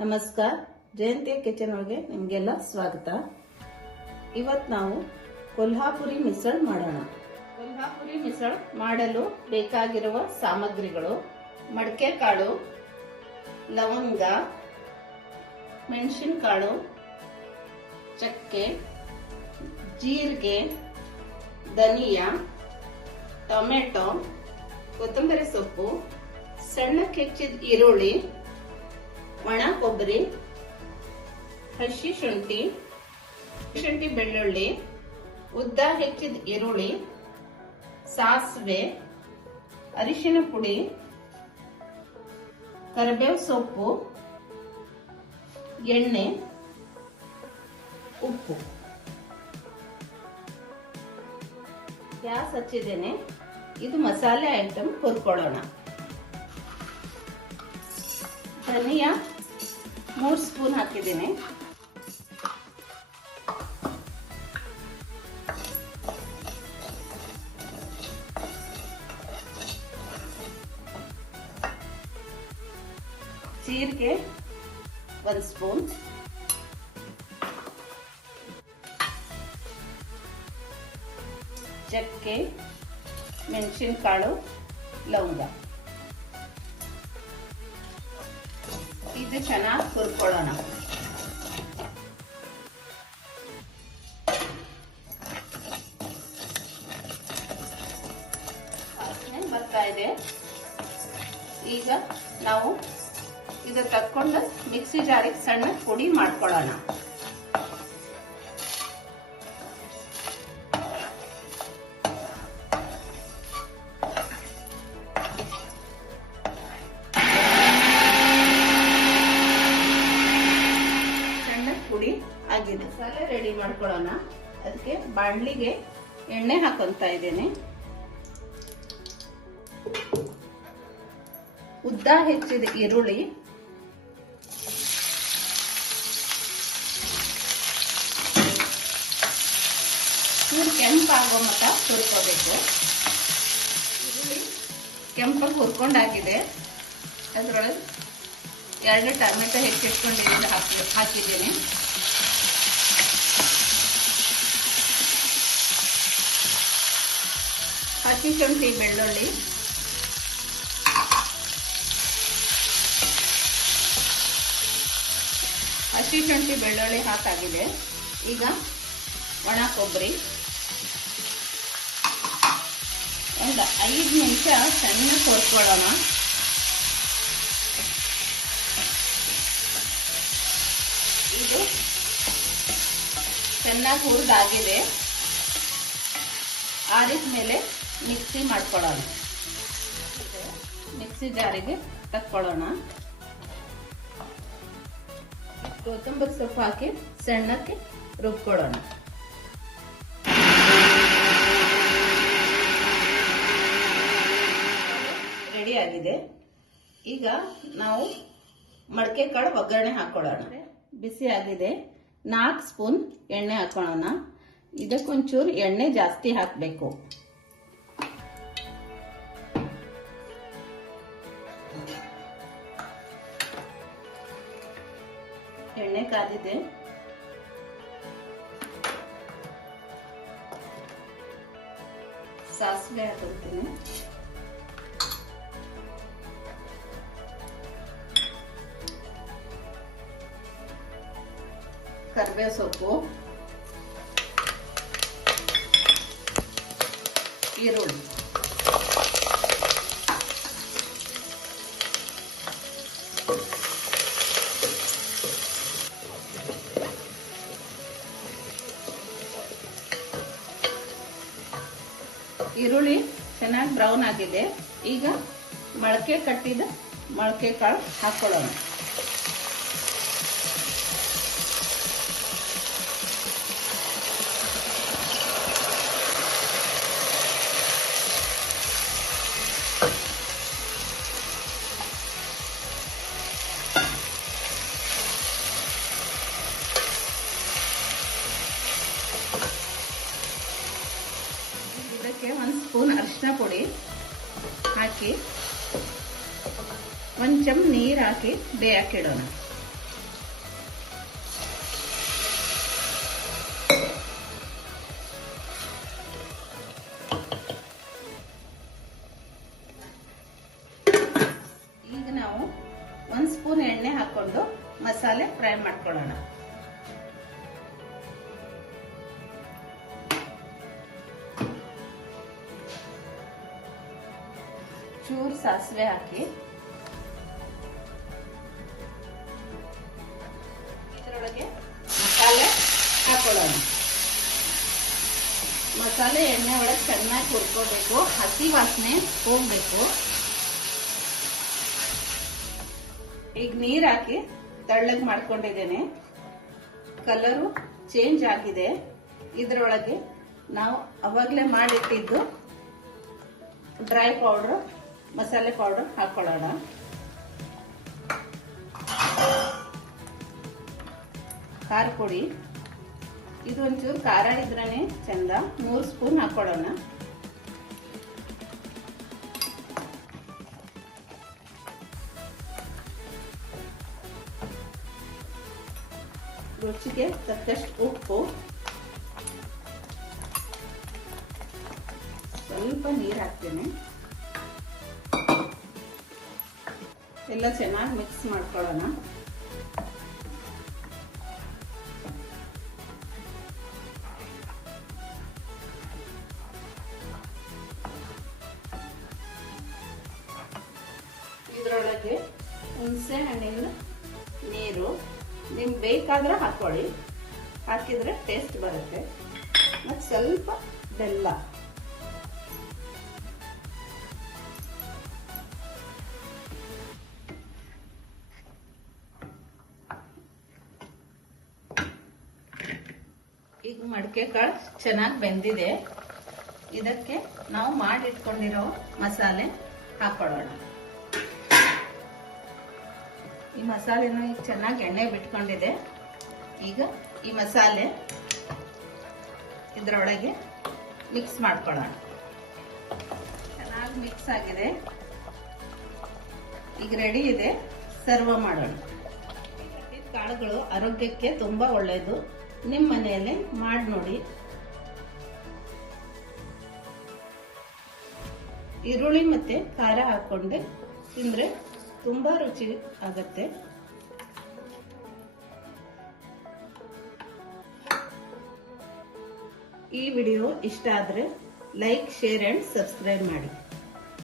ನಮಸ್ಕಾರ. ಜಯಂತಿಯ ಕಿಚನ್ ಒಳಗೆ ನಿಮಗೆಲ್ಲ ಸ್ವಾಗತ. ಇವತ್ತು ನಾವು ಕೊಲ್ಹಾಪುರಿ ಮಿಸಳ್ ಮಾಡೋಣ. ಕೊಲ್ಹಾಪುರಿ ಮಿಸಳ್ ಮಾಡಲು ಬೇಕಾಗಿರುವ ಸಾಮಗ್ರಿಗಳು: ಮಡಕೆ ಕಾಳು, ಲವಂಗ, ಮೆಣಸಿನಕಾಳು, ಚಕ್ಕೆ, ಜೀರಿಗೆ, ಧನಿಯಾ, ಟೊಮೆಟೊ, ಕೊತ್ತಂಬರಿ ಸೊಪ್ಪು, ಸಣ್ಣಕ್ಕೆ ಹೆಚ್ಚಿದ ಈರುಳ್ಳಿ, ಒಣ ಕೊಬ್ಬರಿ, ಹಸಿ ಶುಂಠಿ ಬೆಳ್ಳುಳ್ಳಿ, ಉದ್ದ ಹೆಚ್ಚಿದ ಈರುಳ್ಳಿ, ಸಾಸಿವೆ, ಅರಿಶಿನ ಪುಡಿ, ಕರಿಬೇವು ಸೊಪ್ಪು, ಎಣ್ಣೆ, ಉಪ್ಪು. ಗ್ಯಾಸ್ ಹಚ್ಚಿದ್ದೇನೆ. ಇದು ಮಸಾಲೆ ಐಟಮ್ ಹುರ್ಕೊಳ್ಳೋಣ. ಧನಿಯಾ 3 ಸ್ಪೂನ್ ಹಾಕಿದ್ದೇನೆ. ಜೀರಿಗೆ 1 ಸ್ಪೂನ್, ಚಕ್ಕೆ, ಮೆಣಸಿನಕಾಳು, ಲವಂಗ. ಇದು ಚೆನ್ನಾಗಿ ಹುರ್ಕೊಳ್ಳೋಣ. ವಾಸನೆ ಬರ್ತಾ ಇದೆ. ಈಗ ನಾವು ಇದು ತಕ್ಕೊಂಡು ಮಿಕ್ಸಿ ಜಾರಿಗೆ ಸಣ್ಣ ಪುಡಿ ಮಾಡ್ಕೊಳ್ಳೋಣ. ಪುಡಿ ಆಗಿದೆ. ಮಸಾಲೆ ರೆಡಿ ಮಾಡ್ಕೊಳ್ಳೋಣ. ಅದಕ್ಕೆ ಬಾಣಲಿಗೆ ಎಣ್ಣೆ ಹಾಕೊಂತ ಇದ್ದೇನೆ. ಉದ್ದ ಹೆಚ್ಚಿದ ಈರುಳ್ಳಿ, ಚೂರು ಕೆಂಪಾಗೋ ಮಟ್ಟ ಹುರ್ಕೋಬೇಕು. ಈರುಳ್ಳಿ ಕೆಂಪಾಗಿ ಹುರ್ಕೊಂಡಾಗಿದೆ. ಅದರೊಳಗೆ 2 ಟೊಮೆಟೊ ಹೆಚ್ಚಿಟ್ಕೊಂಡಿದ್ದು ಹಾಕಿದ್ದೀನಿ. ಹಸಿ ಶುಂಠಿ ಬೆಳ್ಳುಳ್ಳಿ, ಹಾಕಾಗಿದೆ. ಈಗ ಒಣ ಕೊಬ್ಬರಿ ಒಂದು 5 ನಿಮಿಷ ಚೆನ್ನಾಗಿ ಹುರ್ಕೊಳ್ಳೋಣ. ಇದು ಚೆನ್ನಾಗಿ ಹುರಿದಾಗಿದೆ. ಆರಿದ ಮೇಲೆ ಮಿಕ್ಸಿ ಮಾಡ್ಕೊಳ್ಳೋಣ. ಮಿಕ್ಸಿ ಜಾರಿಗೆ ತಕ್ಕೊಳ್ಳೋಣ. ಕೊತ್ತಂಬರಿ ಸೊಪ್ಪು ಹಾಕಿ ಸಣ್ಣಕ್ಕೆ ರುಬ್ಕೊಳ್ಳೋಣ. ರೆಡಿ ಆಗಿದೆ. ಈಗ ನಾವು ಮಡಕೆ ಕಾಳು ಒಗ್ಗರಣೆ ಹಾಕೊಳ್ಳೋಣ. ಬಿಸಿ ಆಗಿದೆ. 4 ಸ್ಪೂನ್ ಎಣ್ಣೆ ಹಾಕೊಳ್ಳೋಣ. ಇದಕ್ಕೊಂಚೂರು ಎಣ್ಣೆ ಜಾಸ್ತಿ ಹಾಕಬೇಕು. ಎಣ್ಣೆ ಕಾದಿದೆ. ಸಾಸಿವೆ ಹಾಕೊಳ್ತೀನಿ. ಕರಿಬೇವು ಸೊಪ್ಪು, ಈರುಳ್ಳಿ, ಈರುಳ್ಳಿ ಚೆನ್ನಾಗಿ ಬ್ರೌನ್ ಆಗಿದೆ. ಈಗ ಮೊಳಕೆ ಕಟ್ಟಿದ ಮೊಳಕೆ ಕಾಳು ಹಾಕೊಳ್ಳೋಣ. ಇದಕ್ಕೆ 1 ಸ್ಪೂನ್ ಅರಿಶಿನ ಪುಡಿ ಹಾಕಿ 1 ಚಮಚ ನೀರು ಹಾಕಿ ಬೇಯಕ್ಕಿಡೋಣ. ಹಾಕೊಂಡು ಮಸಾಲೆ ಫ್ರೈ ಮಾಡ್ಕೊಳ್ಳೋಣ. ಚೂರು ಸಾಸಿವೆ ಹಾಕಿ ಇದರೊಳಗೆ ಮಸಾಲೆ ಹಾಕೊಳ್ಳೋಣ. ಮಸಾಲೆ ಎಣ್ಣೆ ಒಳಗೆ ಚೆನ್ನಾಗಿ ಹುರ್ಕೋಬೇಕು, ಹಸಿ ವಾಸನೆ ಹೋಗ್ಬೇಕು. ಈಗ ನೀರ್ ಹಾಕಿ ತೆಳ್ಳಗೆ ಮಾಡ್ಕೊಂಡಿದ್ದೇನೆ. ಕಲರು ಚೇಂಜ್ ಆಗಿದೆ. ಇದರೊಳಗೆ ನಾವು ಅವಾಗಲೇ ಮಾಡಿಟ್ಟಿದ್ದು ಡ್ರೈ ಪೌಡರ್, ಮಸಾಲೆ ಪೌಡರ್ ಹಾಕೊಳ್ಳೋಣ. ಖಾರ ಪುಡಿ, ಇದು ಒಂಚೂರು ಖಾರ ಇದ್ರೇನೆ ಚಂದ. 3 ಸ್ಪೂನ್ ಹಾಕೊಳ್ಳೋಣ. ರುಚಿಗೆ ತಕ್ಕಷ್ಟು ಉಪ್ಪು, ಸ್ವಲ್ಪ ನೀರು ಹಾಕ್ತೇನೆ. ಎಲ್ಲ ಚೆನ್ನಾಗಿ ಮಿಕ್ಸ್ ಮಾಡ್ಕೊಳ್ಳೋಣ. ಇದರೊಳಗೆ ಹುಣಸೆ ಹಣ್ಣಿನ ನೀರು ನಿಮ್ಗೆ ಬೇಕಾದ್ರೆ ಹಾಕೊಳ್ಳಿ, ಹಾಕಿದ್ರೆ ಟೇಸ್ಟ್ ಬರುತ್ತೆ. ಮತ್ತು ಸ್ವಲ್ಪ ಬೆಲ್ಲ, ಈಗ ಮಡಕೆ ಕಾಳು ಚೆನ್ನಾಗಿ ಬೆಂದಿದೆ. ಇದಕ್ಕೆ ನಾವು ಮಾಡಿಟ್ಕೊಂಡಿರೋ ಮಸಾಲೆ ಹಾಕೊಳ್ಳೋಣ. ಈ ಮಸಾಲೆನೂ ಈಗ ಚೆನ್ನಾಗಿ ಎಣ್ಣೆ ಬಿಟ್ಕೊಂಡಿದೆ. ಈಗ ಈ ಮಸಾಲೆ ಇದರೊಳಗೆ ಮಿಕ್ಸ್ ಮಾಡ್ಕೊಳ್ಳೋಣ. ಚೆನ್ನಾಗಿ ಮಿಕ್ಸ್ ಆಗಿದೆ. ಈಗ ರೆಡಿ ಇದೆ, ಸರ್ವ್ ಮಾಡೋಣ. ಕಾಳುಗಳು ಆರೋಗ್ಯಕ್ಕೆ ತುಂಬಾ ಒಳ್ಳೆಯದು. ನಿಮ್ಮ ಮನೆಯಲ್ಲೇ ಮಾಡಿ ನೋಡಿ. ಈರುಳ್ಳಿ ಮತ್ತೆ ಖಾರ ಹಾಕೊಂಡೆ ತಿಂದ್ರೆ ತುಂಬಾ ರುಚಿ ಆಗತ್ತೆ. ಈ ವಿಡಿಯೋ ಇಷ್ಟ ಆದ್ರೆ ಲೈಕ್, ಶೇರ್ ಅಂಡ್ ಸಬ್ಸ್ಕ್ರೈಬ್ ಮಾಡಿ.